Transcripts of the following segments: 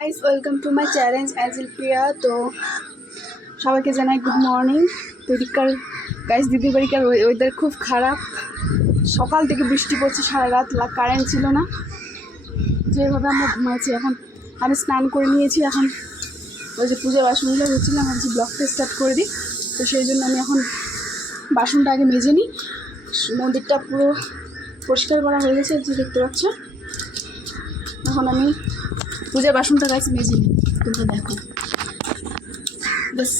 Guys welcome to my challenge Angel Priya. তো সবাইকে জানাই গুড মর্নিং। তো এদিককার গাইস দিদির বাড়িকার ওয়েদার খুব খারাপ, সকাল থেকে বৃষ্টি পড়ছে, সারা রাত কারেন্ট ছিল না, যেভাবে আমরা ঘুমাচ্ছি। এখন আমি স্নান করে নিয়েছি, এখন ওই যে পুজোর বাসনগুলো হচ্ছিলাম, আমি যে ব্লগটা স্টার্ট করে দিই। তো সেই জন্য আমি এখন বাসনটা আগে মেজে নিই। মন্দিরটা পুরো পরিষ্কার করা হয়ে গেছে, যে দেখতে পাচ্ছ। এখন আমি পূজার বাসনটা গাছ মেজে নিই, তোমরা দেখো বাস।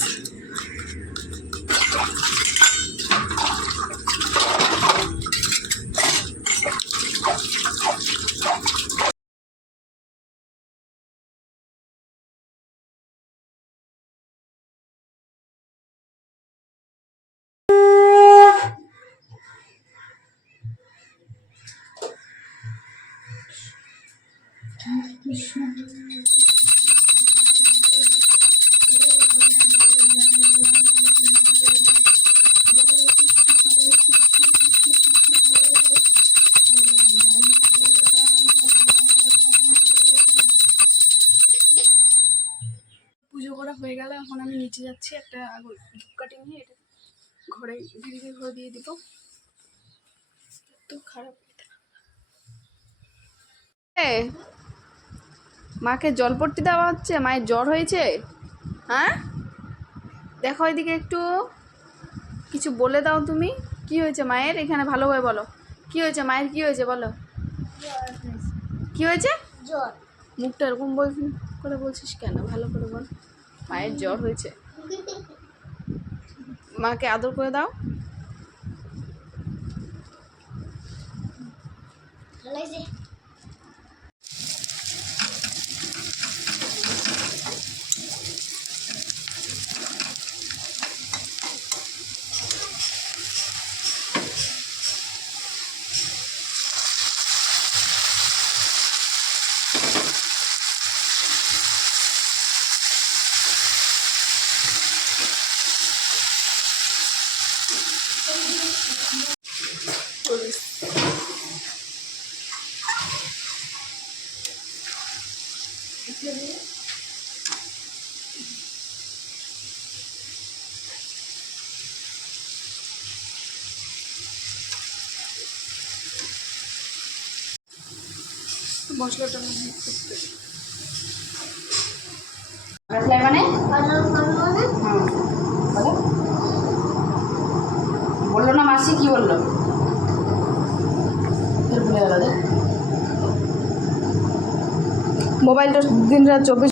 পুজো করা হয়ে গেল, এখন আমি নিচে যাচ্ছি, একটা ধূপকাঠি নিয়ে এটা ঘরে দিদির ঘরে দিয়ে দিব। তো খারাপ মাকে জল পড়তে দেওয়া হচ্ছে, মায়ের জ্বর হয়েছে। হ্যাঁ দেখো এদিকে একটু কিছু বলে দাও তুমি, কি হয়েছে মায়ের? এখানে ভালোভাবে বলো, কি হয়েছে মায়ের, কি হয়েছে বলো, কি হয়েছে? জ্বর। মুখটা এরকম করে বলছিস কেন? ভালো করে বল। মায়ের জ্বর হয়েছে, মাকে আদর করে দাও। মশলাটা মানে বললো না মাসি, কি বললো? মোবাইলটা দিন রাত 24